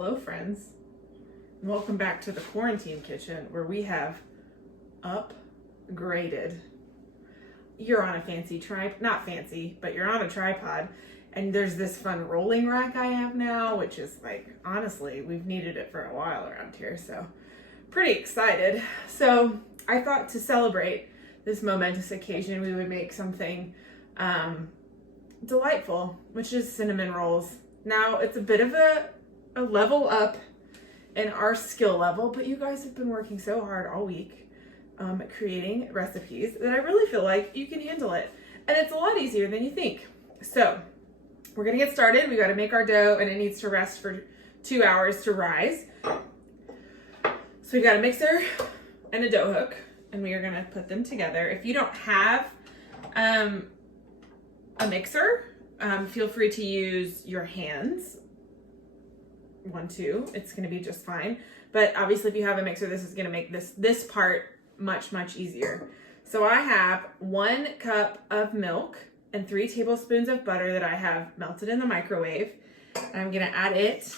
Hello friends, and welcome back to the quarantine kitchen where we have upgraded. You're on a fancy not fancy, but you're on a tripod, and there's this fun rolling rack I have now, which is like, honestly, we've needed it for a while around here, so pretty excited. So I thought to celebrate this momentous occasion, we would make something delightful, which is cinnamon rolls. Now it's a bit of a level up in our skill level, but you guys have been working so hard all week creating recipes that I really feel like you can handle it. And it's a lot easier than you think. So we're gonna get started. We gotta make our dough and it needs to rest for 2 hours to rise. So we've got a mixer and a dough hook, and we are gonna put them together. If you don't have a mixer, feel free to use your hands. 1, 2, it's gonna be just fine. But obviously if you have a mixer, this is gonna make this part much easier. So I have 1 cup of milk and 3 tablespoons of butter that I have melted in the microwave. And I'm gonna add it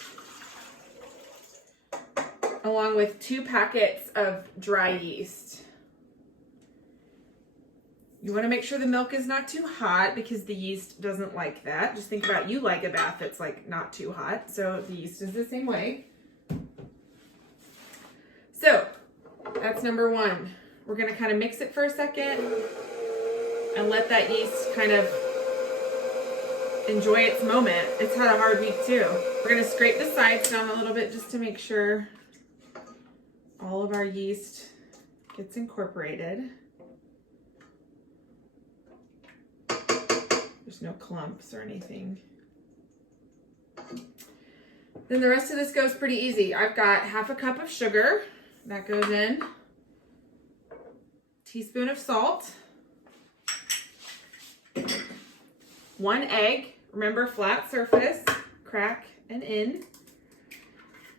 along with 2 packets of dry yeast. You want to make sure the milk is not too hot because the yeast doesn't like that. Just think about, you like a bath that's like not too hot, so the yeast is the same way. So that's number 1. We're going to kind of mix it for a second and let that yeast kind of enjoy its moment. It's had a hard week too. We're going to scrape the sides down a little bit just to make sure all of our yeast gets incorporated. There's no clumps or anything. Then the rest of this goes pretty easy. I've got 1/2 cup of sugar. That goes in. Teaspoon of salt. 1 egg. Remember, flat surface, crack and in.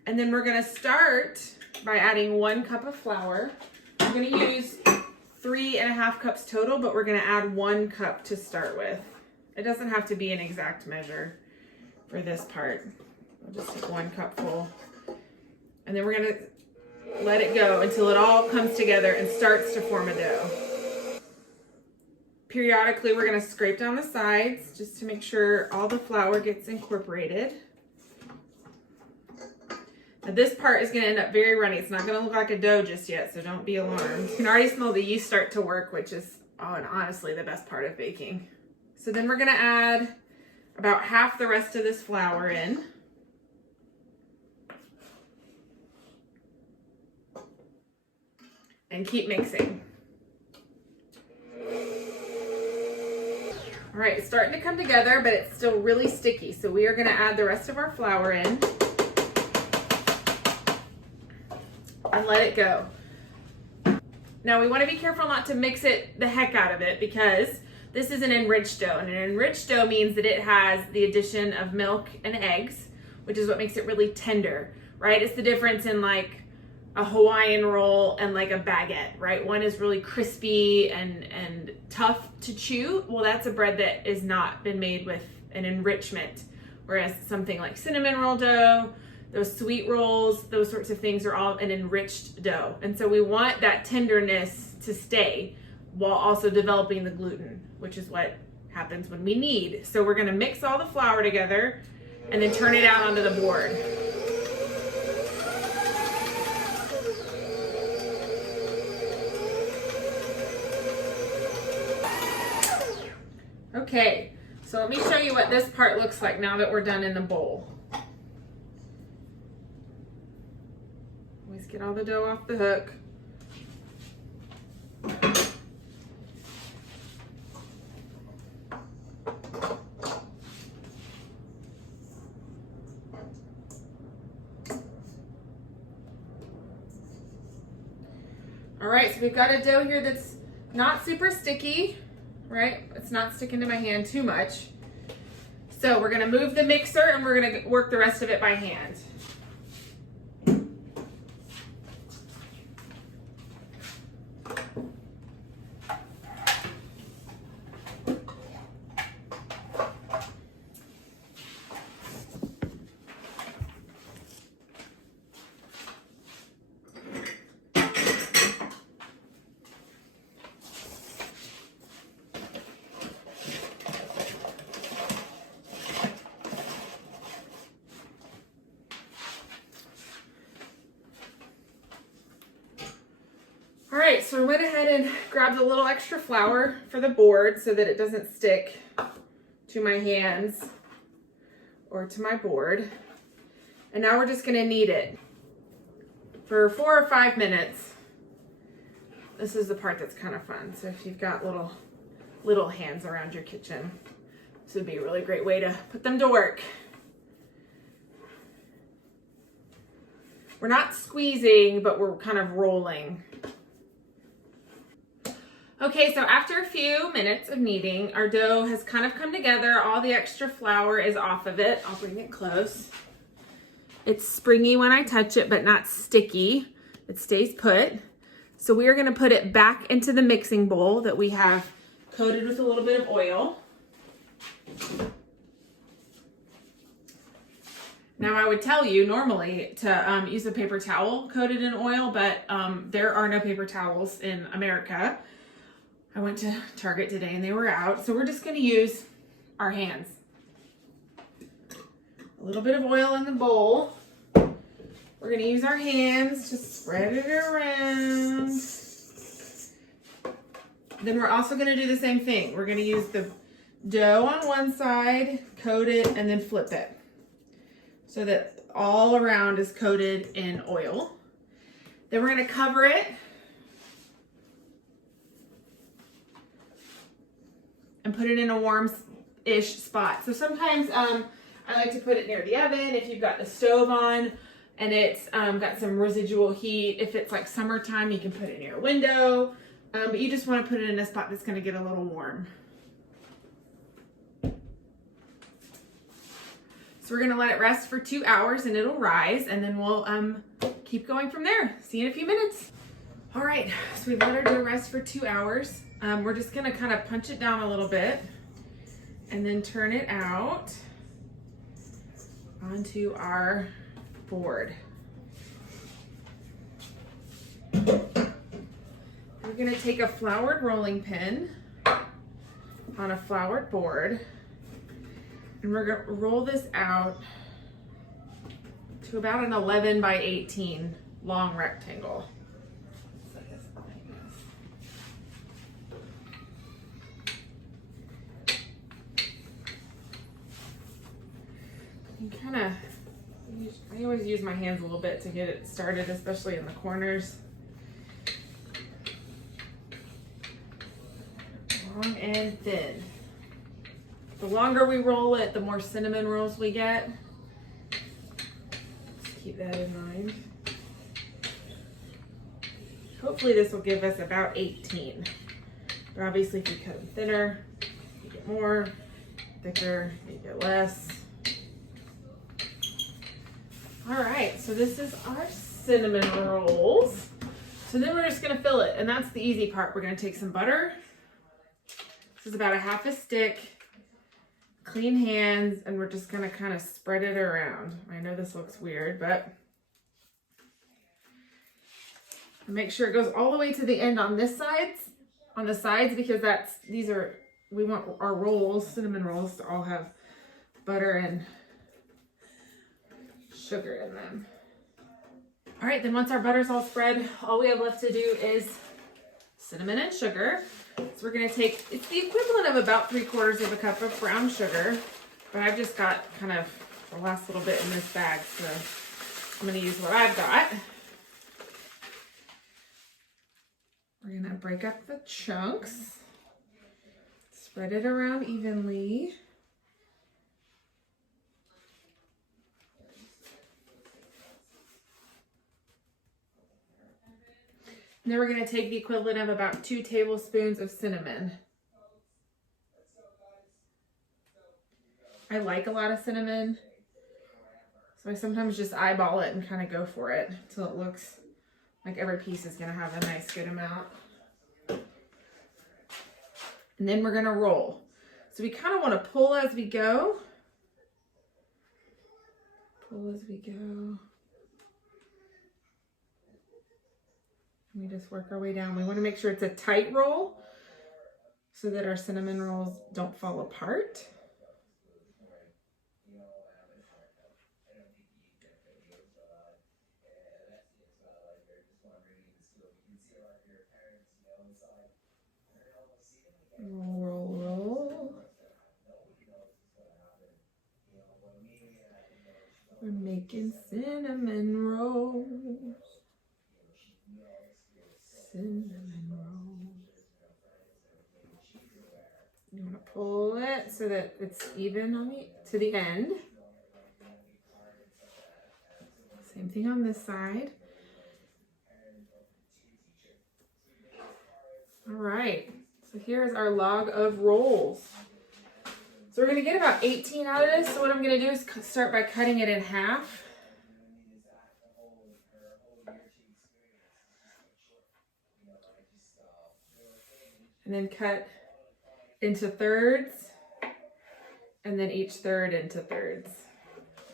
And then we're gonna start by adding 1 cup of flour. I'm gonna use 3.5 cups total, but we're gonna add 1 cup to start with. It doesn't have to be an exact measure for this part. I'll just take 1 cup full. And then we're gonna let it go until it all comes together and starts to form a dough. Periodically, we're gonna scrape down the sides just to make sure all the flour gets incorporated. Now this part is gonna end up very runny. It's not gonna look like a dough just yet, so don't be alarmed. You can already smell the yeast start to work, which is honestly the best part of baking. So then we're gonna add about half the rest of this flour in. And keep mixing. All right, it's starting to come together, but it's still really sticky. So we are gonna add the rest of our flour in and let it go. Now we wanna be careful not to mix it the heck out of it because this is an enriched dough, and an enriched dough means that it has the addition of milk and eggs, which is what makes it really tender, right? It's the difference in like a Hawaiian roll and like a baguette, right? One is really crispy and tough to chew. Well, that's a bread that is not been made with an enrichment, whereas something like cinnamon roll dough, those sweet rolls, those sorts of things are all an enriched dough. And so we want that tenderness to stay while also developing the gluten, which is what happens when we knead. So we're gonna mix all the flour together and then turn it out onto the board. Okay, so let me show you what this part looks like now that we're done in the bowl. Always get all the dough off the hook. All right, so we've got a dough here that's not super sticky, right? It's not sticking to my hand too much. So we're gonna move the mixer and we're gonna work the rest of it by hand. right, so I went ahead and grabbed a little extra flour for the board so that it doesn't stick to my hands or to my board. And now we're just gonna knead it for 4 or 5 minutes. This is the part that's kind of fun. So if you've got little hands around your kitchen, this would be a really great way to put them to work. We're not squeezing, but we're kind of rolling. Okay, so after a few minutes of kneading, our dough has kind of come together. All the extra flour is off of it. I'll bring it close. It's springy when I touch it, but not sticky. It stays put. So we are gonna put it back into the mixing bowl that we have coated with a little bit of oil. Now I would tell you normally to use a paper towel coated in oil, but there are no paper towels in America. I went to Target today and they were out. So we're just gonna use our hands. A little bit of oil in the bowl. We're gonna use our hands to spread it around. Then we're also gonna do the same thing. We're gonna use the dough on one side, coat it, and then flip it so that all around is coated in oil. Then we're gonna cover it and put it in a warm-ish spot. So sometimes I like to put it near the oven if you've got the stove on and it's got some residual heat. If it's like summertime, you can put it near a window, but you just want to put it in a spot that's going to get a little warm. So we're going to let it rest for 2 hours and it'll rise, and then we'll keep going from there. See you in a few minutes. All right, so we've let our dough rest for 2 hours. We're just going to kind of punch it down a little bit and then turn it out onto our board. We're going to take a floured rolling pin on a floured board, and we're going to roll this out to about an 11 by 18 long rectangle. You kind of, I always use my hands a little bit to get it started, especially in the corners. Long and thin. The longer we roll it, the more cinnamon rolls we get. Just keep that in mind. Hopefully this will give us about 18. But obviously if you cut them thinner, you get more. Thicker, you get less. All right, so this is our cinnamon rolls. So then we're just gonna fill it, and that's the easy part. We're gonna take some butter. This is about a half a stick, clean hands, and we're just gonna kind of spread it around. I know this looks weird, but make sure it goes all the way to the end on the sides, because we want our rolls, cinnamon rolls, to all have butter and sugar in them. All right, then once our butter's all spread, all we have left to do is cinnamon and sugar. So we're gonna take, it's the equivalent of about 3/4 of a cup of brown sugar, but I've just got kind of the last little bit in this bag, so I'm gonna use what I've got. We're gonna break up the chunks, spread it around evenly. And then we're going to take the equivalent of about 2 tablespoons of cinnamon. I like a lot of cinnamon, so I sometimes just eyeball it and kind of go for it until it looks like every piece is going to have a nice good amount. And then we're going to roll. So we kind of want to pull as we go. Pull as we go. We just work our way down. We want to make sure it's a tight roll so that our cinnamon rolls don't fall apart. Roll, roll, roll. We're making cinnamon rolls. Cinnamon rolls. You want to pull it so that it's even on to the end. Same thing on this side. All right, so here's our log of rolls. So we're gonna get about 18 out of this. So what I'm gonna do is start by cutting it in half. And then cut into thirds, and then each third into thirds,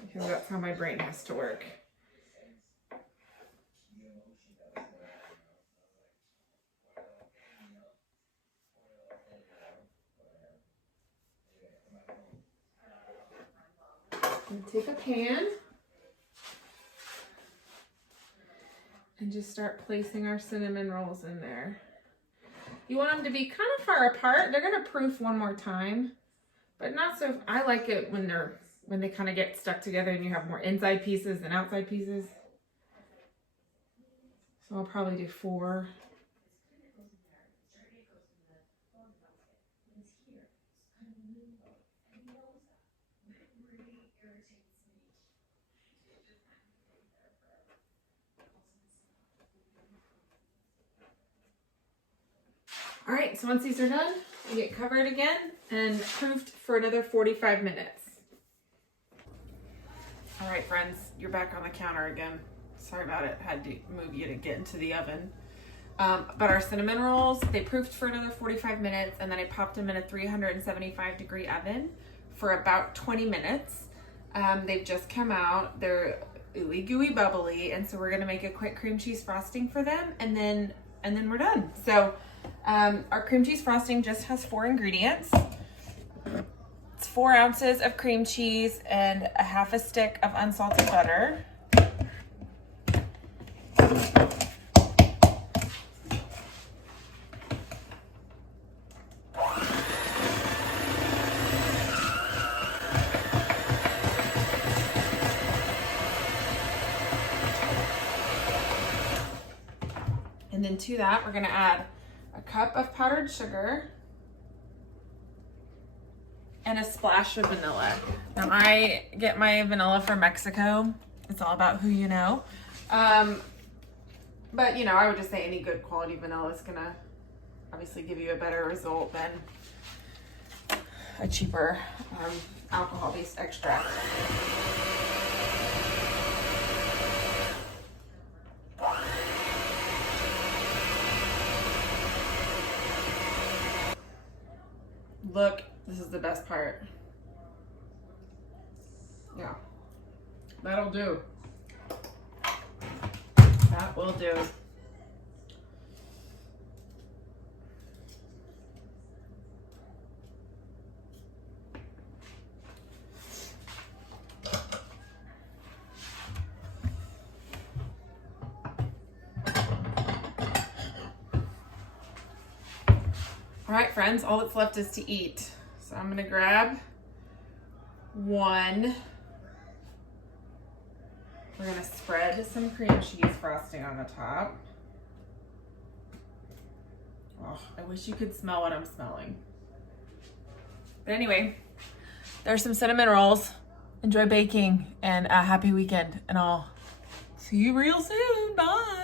because that's how my brain has to work. And take a pan and just start placing our cinnamon rolls in there. You want them to be kind of far apart. They're gonna proof one more time, but not so. I like it when they kind of get stuck together and you have more inside pieces than outside pieces. So I'll probably do 4. All right, so once these are done, you get covered again and proofed for another 45 minutes. All right, friends, you're back on the counter again. Sorry about it, had to move you to get into the oven. But our cinnamon rolls, they proofed for another 45 minutes, and then I popped them in a 375-degree oven for about 20 minutes. They've just come out. They're ooey gooey bubbly, and so we're gonna make a quick cream cheese frosting for them, and then we're done. So our cream cheese frosting just has 4 ingredients. It's 4 ounces of cream cheese and a half a stick of unsalted butter. And then to that, we're gonna add a cup of powdered sugar and a splash of vanilla. Now I get my vanilla from Mexico. It's all about who you know. But you know, I would just say any good quality vanilla is gonna obviously give you a better result than a cheaper alcohol-based extract. Look, this is the best part. Yeah, that'll do. That will do. All right, friends, all that's left is to eat. So I'm gonna grab one. We're gonna spread some cream cheese frosting on the top. Oh, I wish you could smell what I'm smelling. But anyway, there's some cinnamon rolls. Enjoy baking, and a happy weekend, and I'll see you real soon. Bye.